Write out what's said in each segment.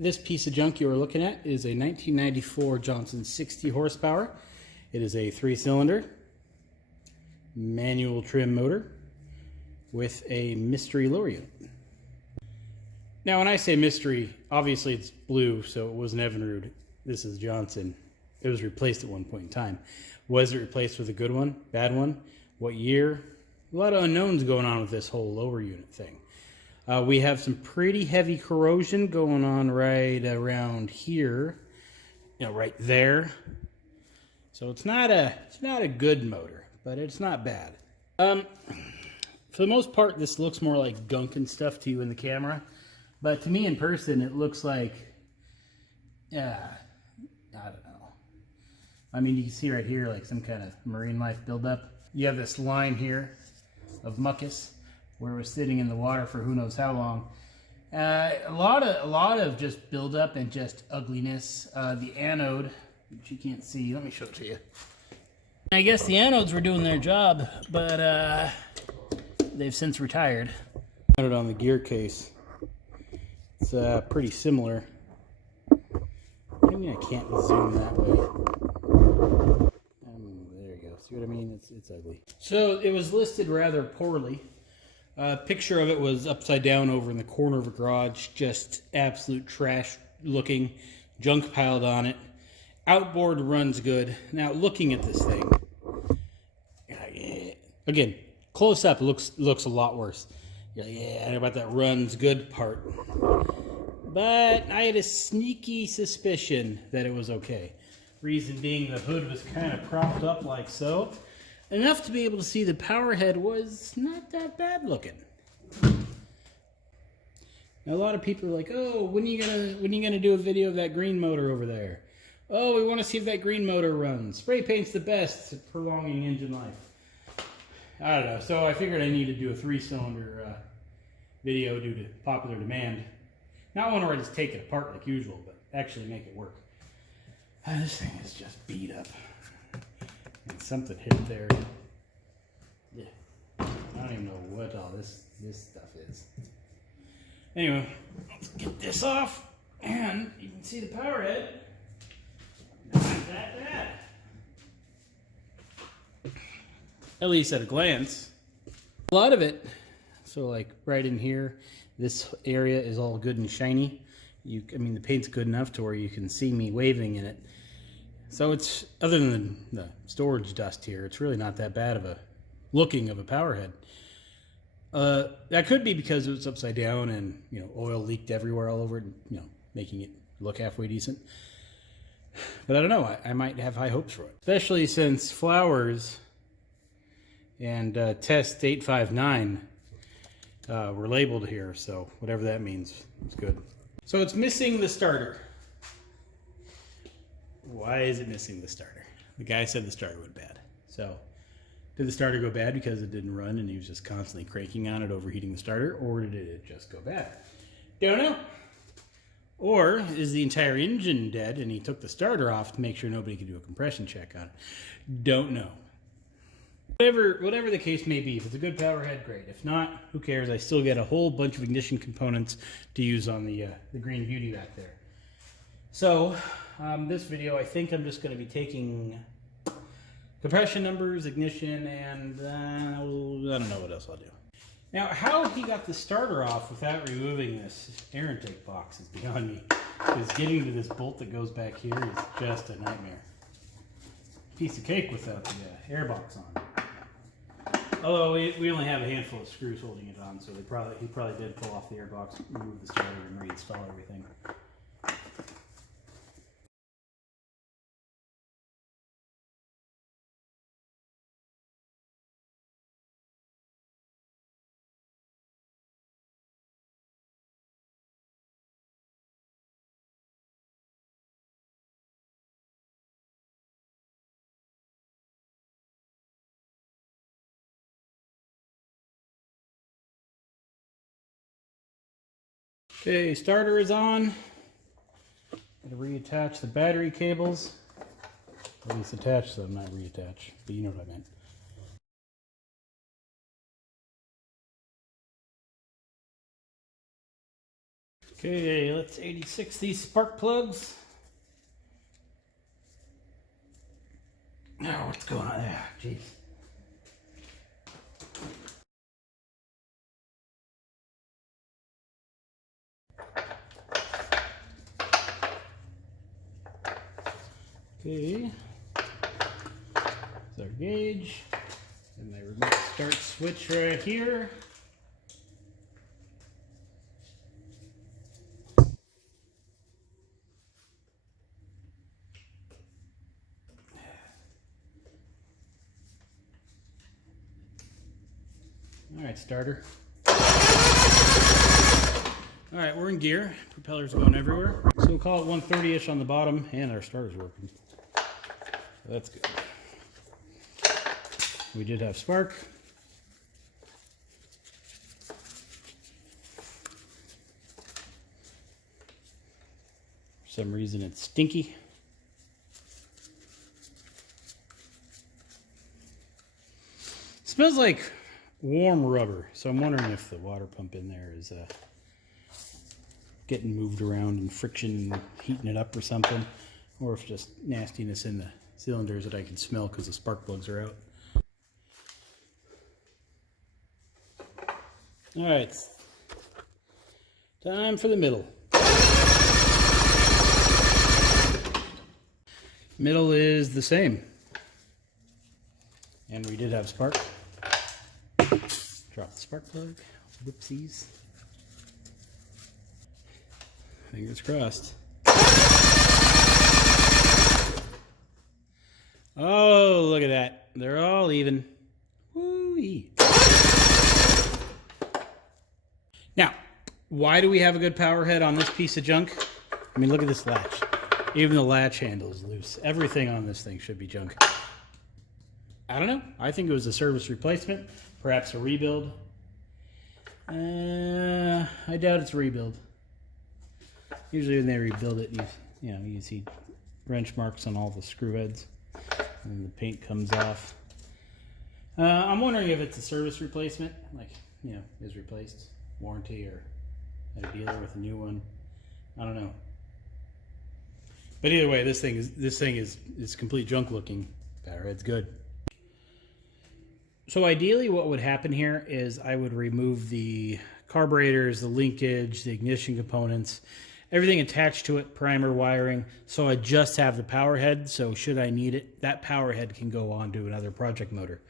This piece of junk you are looking at is a 1994 Johnson 60 horsepower. It is a 3-cylinder manual trim motor with a mystery lower unit. Now when I say mystery, obviously it's blue, so it wasn't Evinrude. This is Johnson. It was replaced at one point in time. Was it replaced with a good one? Bad one? What year? A lot of unknowns going on with this whole lower unit thing. We have some pretty heavy corrosion going on right around here, right there. So it's not a good motor, but it's not bad. For the most part, this looks more like gunk and stuff to you in the camera, but to me in person, it looks like, I don't know. I mean, you can see right here like some kind of marine life buildup. You have this line here of mucus where it was sitting in the water for who knows how long. A lot of just buildup and just ugliness. The anode, which you can't see, let me show it to you. I guess the anodes were doing their job, but they've since retired. Anode on the gear case. It's pretty similar. What do you mean I can't zoom that way? There you go. See what I mean? It's ugly. So it was listed rather poorly. Picture of it was upside down over in the corner of a garage, just absolute trash looking, junk piled on it. Outboard runs good. Now looking at this thing, again, close up looks a lot worse. You're like, yeah, about that runs good part. But I had a sneaky suspicion that it was okay. Reason being the hood was kind of propped up like so. Enough to be able to see the Powerhead was not that bad looking. Now, a lot of people are like, "Oh, when are you gonna do a video of that green motor over there? Oh, we want to see if that green motor runs. Spray paint's the best at prolonging engine life." I don't know. So I figured I needed to do a 3-cylinder video due to popular demand. Not one where I just take it apart like usual, but actually make it work. This thing is just beat up. And something hit there. Yeah. I don't even know what all this stuff is. Anyway, let's get this off. And you can see the Powerhead. Not that bad. At least at a glance. A lot of it, so like right in here, this area is all good and shiny. I mean, the paint's good enough to where you can see me waving in it. So it's, other than the storage dust here, it's really not that bad of a looking of a Powerhead. That could be because it was upside down and, oil leaked everywhere all over it, making it look halfway decent. But I don't know, I might have high hopes for it. Especially since Flowers and Test 859 were labeled here, so whatever that means, it's good. So it's missing the starter. Why is it missing the starter? The guy said the starter went bad. So, did the starter go bad because it didn't run and he was just constantly cranking on it, overheating the starter, or did it just go bad? Don't know. Or is the entire engine dead and he took the starter off to make sure nobody could do a compression check on it? Don't know. Whatever the case may be, if it's a good Powerhead, great. If not, who cares? I still get a whole bunch of ignition components to use on the Green Beauty back there. So, this video, I think I'm just going to be taking compression numbers, ignition, and I don't know what else I'll do. Now, how he got the starter off without removing this air intake box is beyond me. Because getting to this bolt that goes back here is just a nightmare. Piece of cake without the air box on. Although we only have a handful of screws holding it on, so he probably did pull off the air box, remove the starter, and reinstall everything. Okay, starter is on. Gotta reattach the battery cables. At least attach them, not reattach, but you know what I meant. Okay, let's 86 these spark plugs. Oh, what's going on there? Jeez. Okay. There's our gauge. And my remote start switch right here. All right, starter. All right, we're in gear. Propeller's going everywhere. So we'll call it 130-ish on the bottom, and our starter's working. So that's good. We did have spark. For some reason it's stinky. Smells like warm rubber, so I'm wondering if the water pump in there is getting moved around and friction and heating it up or something, or if just nastiness in the cylinders that I can smell because the spark plugs are out. All right, time for the middle. Middle is the same, and we did have spark. Drop the spark plug. Whoopsies. Fingers crossed. Oh, look at that. They're all even. Woo-wee. Now, why do we have a good power head on this piece of junk? I mean, look at this latch. Even the latch handle is loose. Everything on this thing should be junk. I don't know. I think it was a service replacement. Perhaps a rebuild. I doubt it's a rebuild. Usually when they rebuild it, you see wrench marks on all the screw heads, and the paint comes off. I'm wondering if it's a service replacement, like is replaced, warranty, or at a dealer with a new one. I don't know. But either way, this thing is complete junk looking. Powerhead's good. So ideally what would happen here is I would remove the carburetors, the linkage, the ignition components, everything attached to it, primer, wiring, so I just have the power head, so should I need it, that power head can go on to another project motor.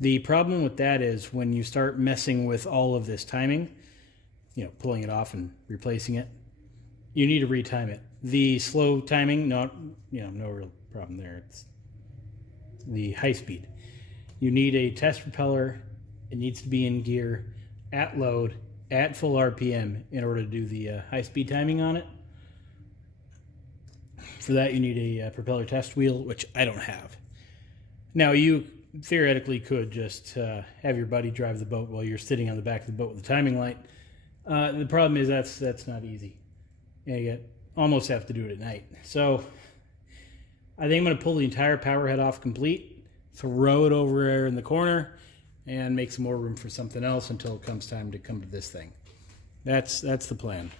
The problem with that is when you start messing with all of this timing, pulling it off and replacing it, you need to retime it. The slow timing, no real problem there. It's the high speed. You need a test propeller. It needs to be in gear, at load, at full RPM in order to do the high-speed timing on it. For that, you need a propeller test wheel, which I don't have. Now, you theoretically could just have your buddy drive the boat while you're sitting on the back of the boat with the timing light. The problem is that's not easy. You almost have to do it at night. So I think I'm going to pull the entire power head off complete, throw it over there in the corner, and make some more room for something else until it comes time to come to this thing. That's the plan.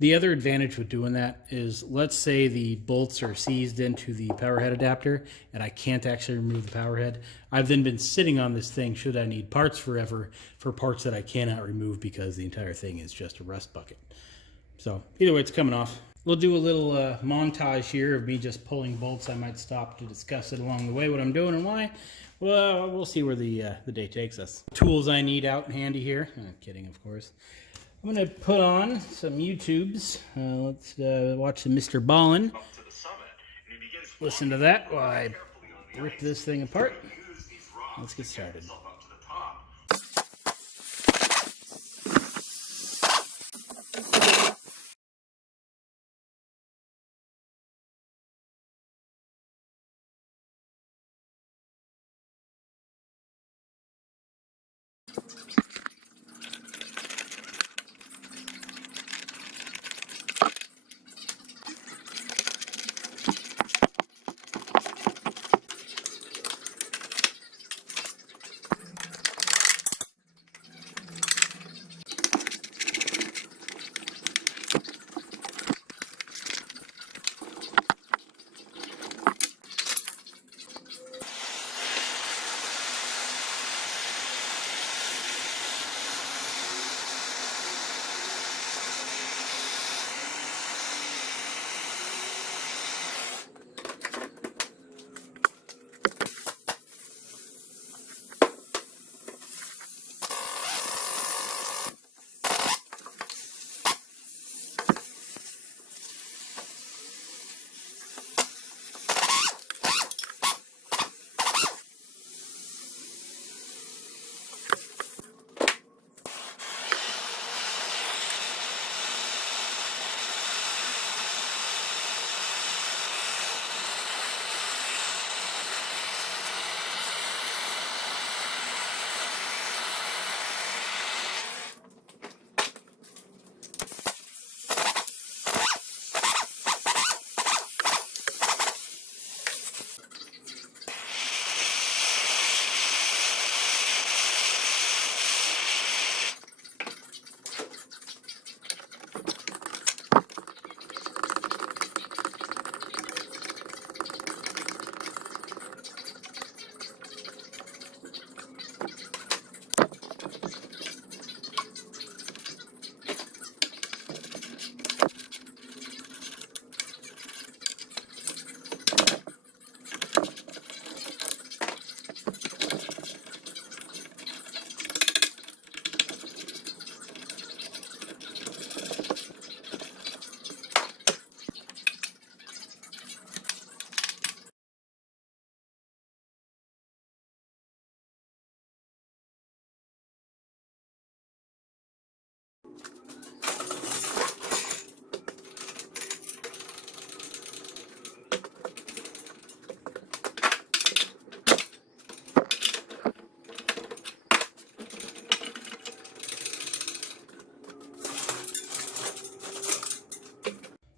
The other advantage with doing that is, let's say the bolts are seized into the power head adapter and I can't actually remove the power head. I've then been sitting on this thing should I need parts forever for parts that I cannot remove because the entire thing is just a rust bucket. So either way, it's coming off. We'll do a little montage here of me just pulling bolts. I might stop to discuss it along the way, what I'm doing and why. Well, we'll see where the day takes us. Tools I need out handy here. I'm kidding, of course. I'm going to put on some YouTubes. Let's watch the Mr. Ballin. Listen to that while I rip this thing apart. Let's get started.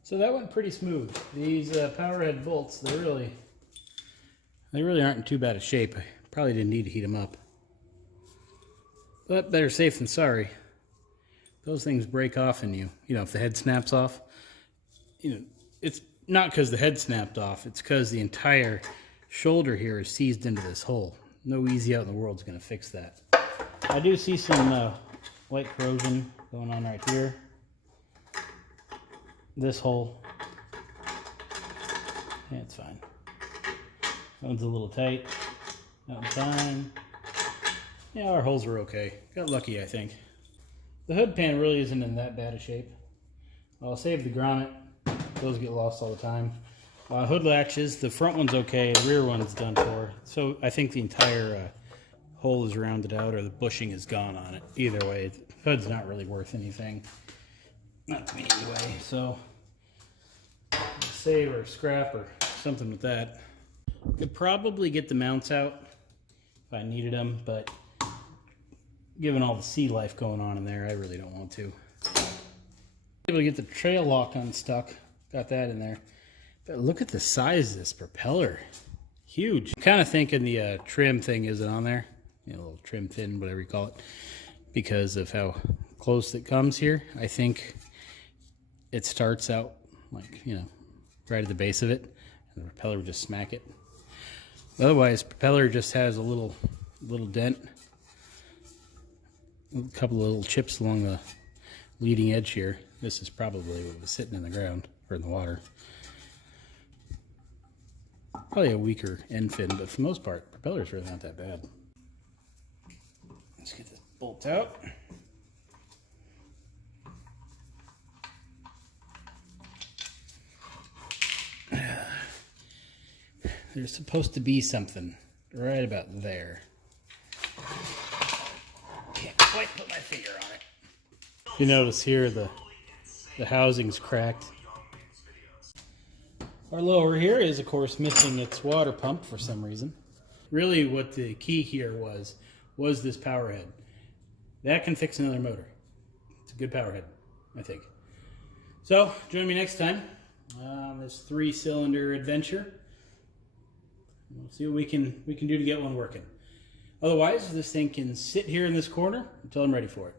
So that went pretty smooth. These Powerhead bolts, they really aren't in too bad a shape. I probably didn't need to heat them up. But better safe than sorry. Those things break off in you. You know, if the head snaps off, you know, it's not because the head snapped off, it's because the entire shoulder here is seized into this hole. No easy out in the world is going to fix that. I do see some light corrosion going on right here. This hole, yeah, it's fine. That one's a little tight. That one's fine. Yeah, our holes are okay. Got lucky, I think. The hood pan really isn't in that bad a shape. I'll save the grommet. Those get lost all the time. Hood latches, the front one's okay, the rear one's done for. So I think the entire hole is rounded out or the bushing is gone on it. Either way, the hood's not really worth anything. Not to me anyway, so save or scrap or something with that. Could probably get the mounts out if I needed them, but given all the sea life going on in there, I really don't want to. Able to get the trail lock unstuck, got that in there. But look at the size of this propeller, huge. I'm kind of thinking the trim thing isn't on there, you know, a little trim fin, whatever you call it, because of how close it comes here. I think it starts out like, you know, right at the base of it, and the propeller would just smack it. Otherwise, propeller just has a little dent, a couple of little chips along the leading edge here. This is probably what was sitting in the ground or in the water. Probably a weaker end fin, but for the most part, propeller's really not that bad. Let's get this bolt out. There's supposed to be something right about there. Can't quite put my finger on it. You notice here the housing's cracked. Our lower here is, of course, missing its water pump for some reason. Really what the key here was this power head. That can fix another motor. It's a good power head, I think. So, join me next time on this 3-cylinder adventure. We'll see what we can do to get one working. Otherwise, this thing can sit here in this corner until I'm ready for it.